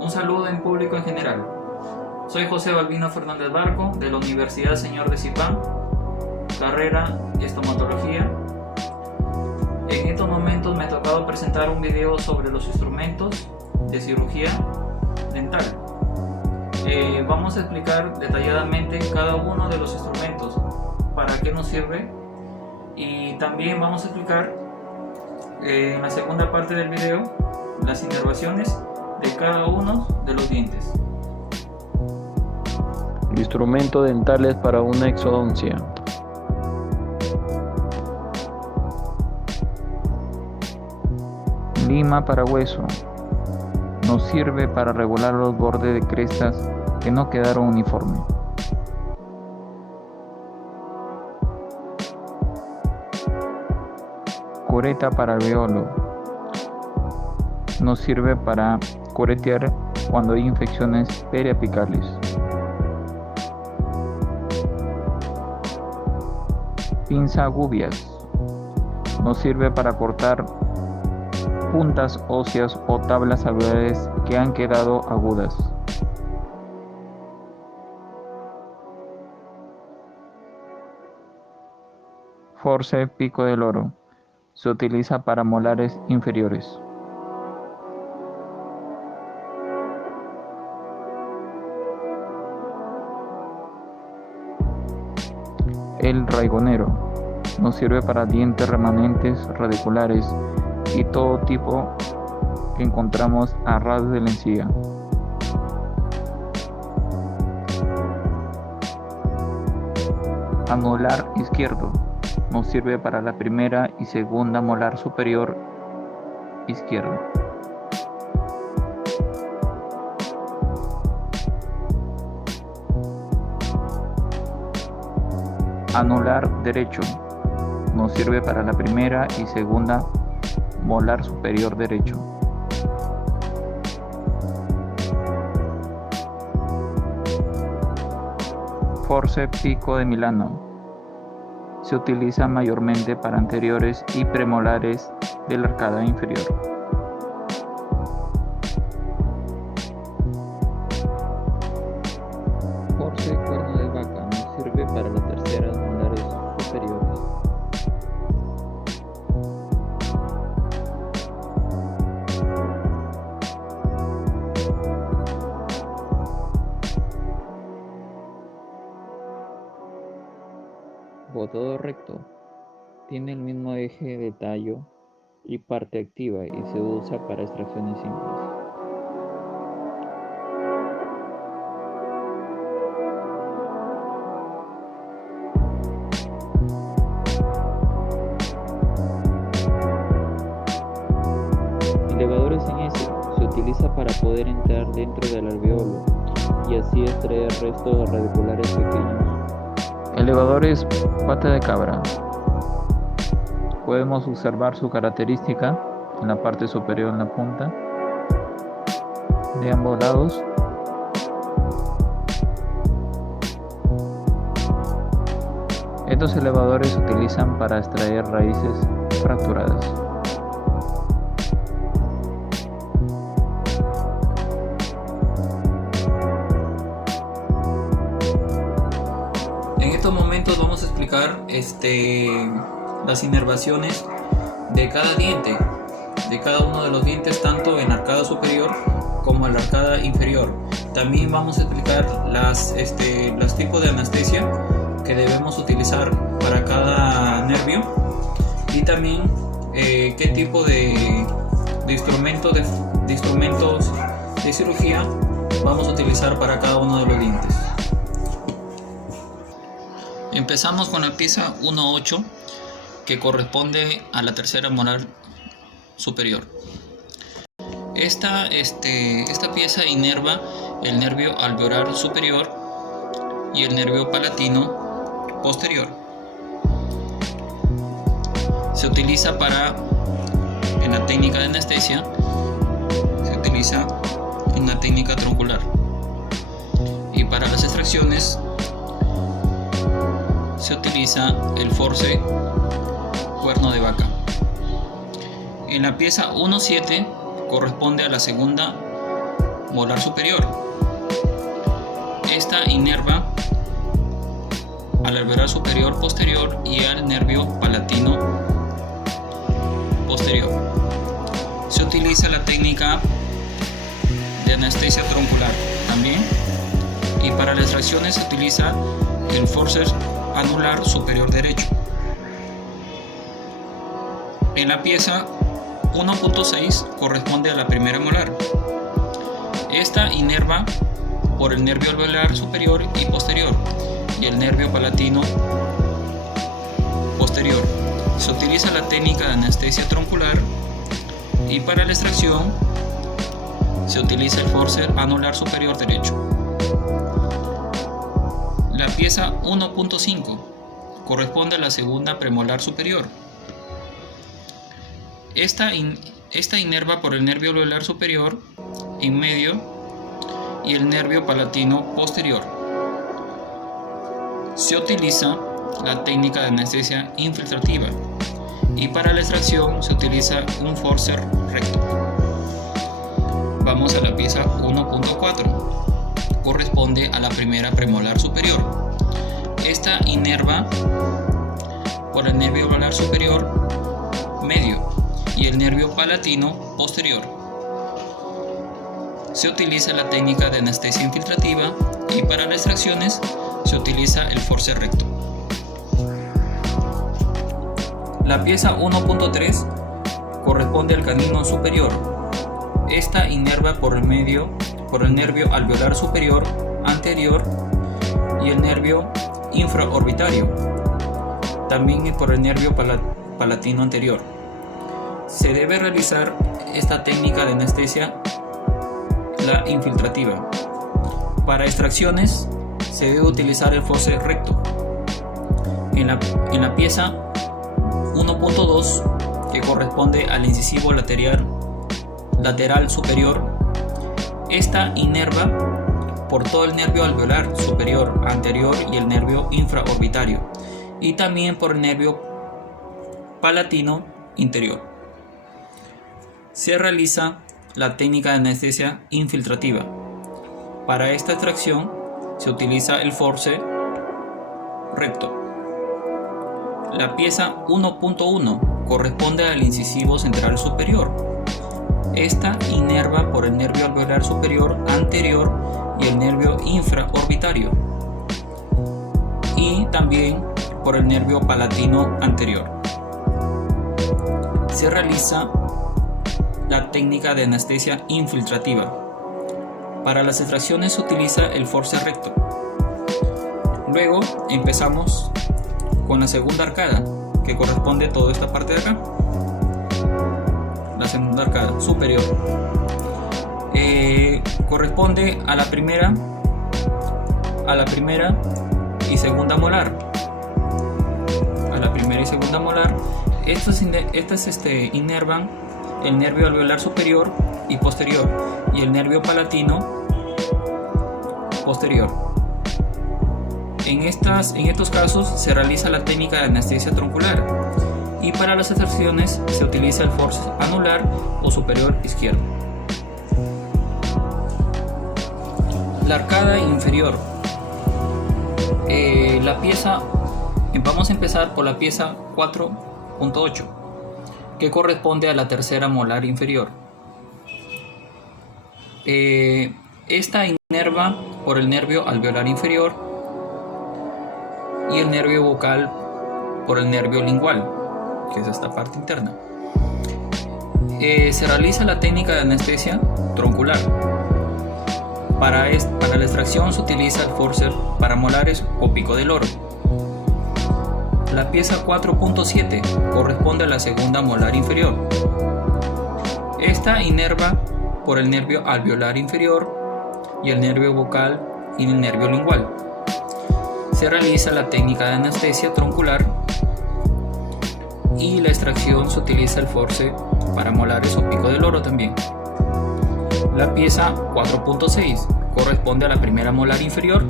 Un saludo en público en general. Soy José Balbino Fernández Barco de la Universidad Señor de Zipán, carrera Estomatología. En estos momentos me ha tocado presentar un video sobre los instrumentos de cirugía dental. Vamos a explicar detalladamente cada uno de los instrumentos, para qué nos sirve, y también vamos a explicar en la segunda parte del video las inervaciones de cada uno de los dientes. Instrumentos dentales para una exodoncia. Lima para hueso. Nos sirve para regular los bordes de crestas que no quedaron uniformes. Cureta para alveolo. Nos sirve para curetear cuando hay infecciones periapicales. Pinza gubias. Nos sirve para cortar puntas óseas o tablas alveolares que han quedado agudas. Forceps pico de loro. Se utiliza para molares inferiores. El raigonero. Nos sirve para dientes remanentes radiculares y todo tipo que encontramos a ras de la encía. Anular izquierdo. Nos sirve para la primera y segunda molar superior izquierda. Anular derecho. Nos sirve para la primera y segunda molar superior derecho. Forceps pico de Milano. Se utiliza mayormente para anteriores y premolares de la arcada inferior. Forceps cuerno de vaca. Nos sirve para las terceras molares superiores. Botador recto. Tiene el mismo eje de tallo y parte activa y se usa para extracciones simples. Elevadores en S. Se utiliza para poder entrar dentro del alveolo y así extraer restos radiculares pequeños. Elevadores pata de cabra. Podemos observar su característica en la parte superior, en la punta de ambos lados. Estos elevadores se utilizan para extraer raíces fracturadas. En estos momentos vamos a explicar las inervaciones de cada diente, de cada uno de los dientes, tanto en la arcada superior como en la arcada inferior. También vamos a explicar los tipos de anestesia que debemos utilizar para cada nervio, y también qué tipo de instrumentos de cirugía vamos a utilizar para cada uno de los dientes. Empezamos con la pieza 1.8, que corresponde a la tercera molar superior. Esta pieza inerva el nervio alveolar superior y el nervio palatino posterior. Se utiliza en la técnica de anestesia, se utiliza en la técnica troncular, y para las extracciones se utiliza el forceps cuerno de vaca. En la pieza 1.7 corresponde a la segunda molar superior. Esta inerva al alveolar superior posterior y al nervio palatino posterior. Se utiliza la técnica de anestesia troncular también, y para las extracciones se utiliza el forceps anular superior derecho. En la pieza 1.6 corresponde a la primera molar. Esta inerva por el nervio alveolar superior y posterior y el nervio palatino posterior. Se utiliza la técnica de anestesia troncular, y para la extracción se utiliza el forceps anular superior derecho. La pieza 1.5 corresponde a la segunda premolar superior. Esta inerva por el nervio alveolar superior en medio y el nervio palatino posterior. Se utiliza la técnica de anestesia infiltrativa, y para la extracción se utiliza un forceps recto. Vamos a la pieza 1.4. Corresponde a la primera premolar superior. Esta inerva por el nervio alveolar superior medio y el nervio palatino posterior. Se utiliza la técnica de anestesia infiltrativa, y para las extracciones se utiliza el forceps recto. La pieza 1.3 corresponde al canino superior. Esta inerva por el nervio alveolar superior anterior y el nervio infraorbitario, también por el nervio palatino anterior. Se debe realizar esta técnica de anestesia, la infiltrativa. Para extracciones se debe utilizar el forceps recto. En la pieza 1.2, que corresponde al incisivo lateral superior, esta inerva por todo el nervio alveolar superior anterior y el nervio infraorbitario, y también por el nervio palatino interior. Se realiza la técnica de anestesia infiltrativa. Para esta extracción se utiliza el forceps recto. La pieza 1.1 corresponde al incisivo central superior. Esta inerva por el nervio alveolar superior anterior y el nervio infraorbitario, y también por el nervio palatino anterior. Se realiza la técnica de anestesia infiltrativa. Para las extracciones se utiliza el forceps recto. Luego empezamos con la segunda arcada, que corresponde a toda esta parte de acá. La segunda arcada superior corresponde a la primera y segunda molar. A la primera y segunda molar. Estas inervan el nervio alveolar superior y posterior y el nervio palatino posterior. En estos casos se realiza la técnica de anestesia troncular, y para las extracciones se utiliza el forceps anular o superior izquierdo. La arcada inferior. Vamos a empezar por la pieza 4.8, que corresponde a la tercera molar inferior. Esta inerva por el nervio alveolar inferior y el nervio bucal por el nervio lingual, que es esta parte interna. Se realiza la técnica de anestesia troncular. Para la extracción se utiliza el forceps paramolares o pico del oro. La pieza 4.7 corresponde a la segunda molar inferior. Esta inerva por el nervio alveolar inferior y el nervio bucal y el nervio lingual. Se realiza la técnica de anestesia troncular, y la extracción se utiliza el forceps paramolares o pico del oro también. La pieza 4.6 corresponde a la primera molar inferior.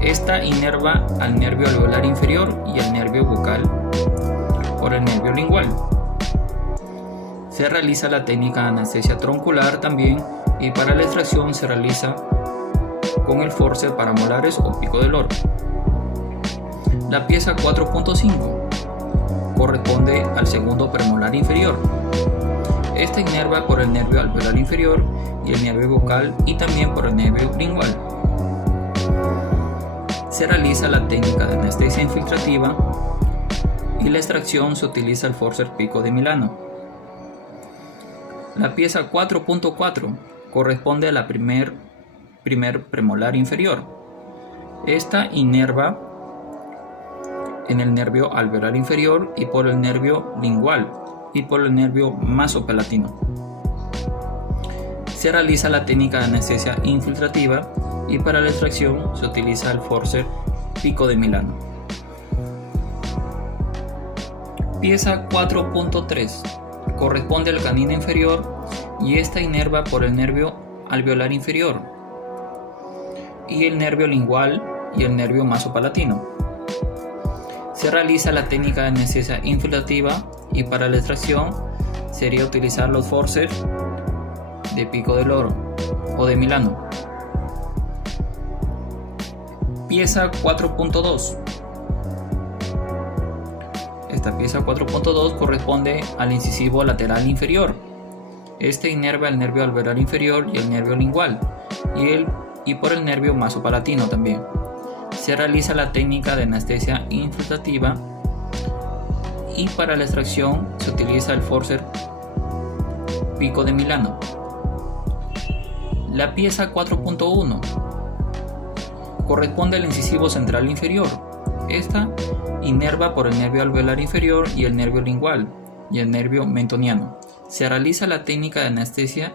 Esta inerva al nervio alveolar inferior y al nervio bucal por el nervio lingual. Se realiza la técnica de anestesia troncular también y para la extracción se realiza con el forceps paramolares o pico del loro. La pieza 4.5 corresponde al segundo premolar inferior. Esta inerva por el nervio alveolar inferior y el nervio bucal y también por el nervio lingual. Se realiza la técnica de anestesia infiltrativa y la extracción se utiliza el forceps pico de Milano. La pieza 4.4 corresponde a la primer premolar inferior. Esta inerva en el nervio alveolar inferior y por el nervio lingual y por el nervio masopalatino. Se realiza la técnica de anestesia infiltrativa y para la extracción se utiliza el forceps pico de Milano. Pieza 4.3 corresponde al canino inferior y esta inerva por el nervio alveolar inferior y el nervio lingual y el nervio masopalatino. Se realiza la técnica de anestesia infiltrativa y para la extracción sería utilizar los forceps de pico del loro o de Milano. Pieza 4.2. Esta pieza 4.2 corresponde al incisivo lateral inferior. Este inerva el nervio alveolar inferior y el nervio lingual y por el nervio masopalatino también. Se realiza la técnica de anestesia infiltrativa y para la extracción se utiliza el forceps pico de Milano. La pieza 4.1 corresponde al incisivo central inferior. Esta inerva por el nervio alveolar inferior y el nervio lingual y el nervio mentoniano. Se realiza la técnica de anestesia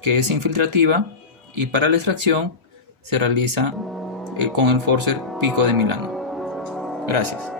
que es infiltrativa y para la extracción se realiza con el forceps pico de Milano. Gracias.